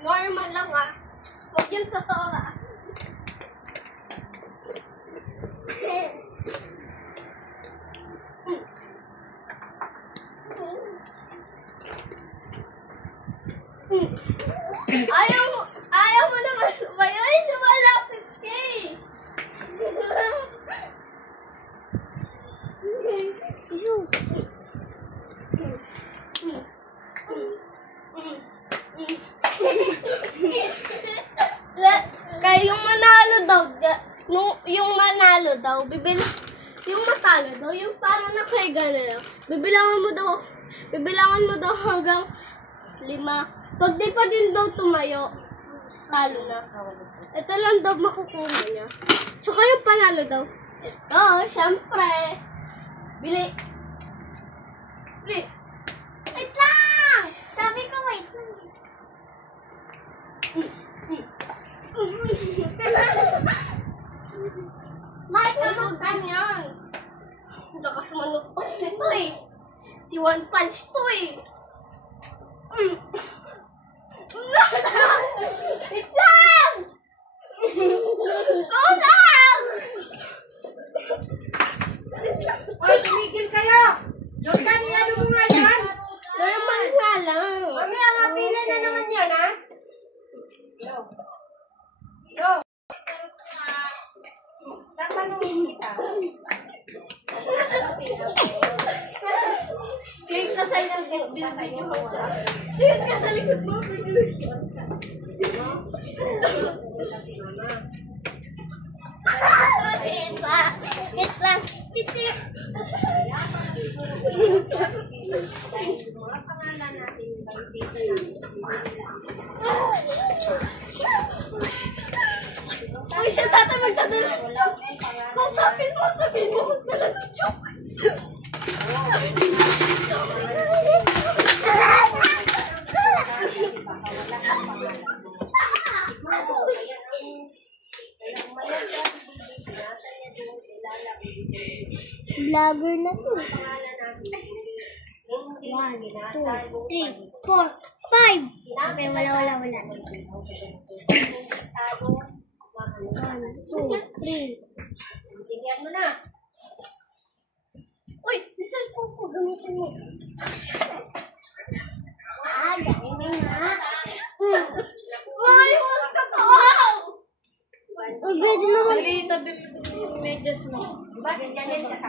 Normal lang ah. Huwag yung totoo ah. Ayaw mo naman ba yun? Malapit ka eh. Kaya yung manalo daw, yung matalo daw, yung parang nakaiga na lang, bibilangan mo daw hanggang 5. Pag di pa din daw tumayo, talo na. Ito lang daw makukuha niya. Tsaka yung panalo daw. Oo, syempre. Bili. Wait lang! Sabi ko wait lang. Bakit naman ganyan? Lakas manupos nito eh. Si One Punch to eh. Wait lang! Go lang! Oy, tumigil kayo! Jordan, ano mo nga yan? Naman nga lang. Mamaya, mapilay na naman yan, ha? Yo. Tatanungin kita. Kaya ka sa likod mo, binibigyan mo ka. Kaya ka sa likod mo, binibigyan mo ka. Wait lang. Mga pangalan natin yung Uy, siya tata magdadala ng joke. Kung sabihin mo magdala ng joke. Vlogger na to. 1, 2, 3, 4, 5. Okay, wala. 1, 2, 3. Tingnan mo na. Uy, yung cellphone ko, gamitin mo. Gawin na. Ay, huwag ka pa. Wow! Mali, tabi mo yung medyas mo. Diba, ganyan ka sa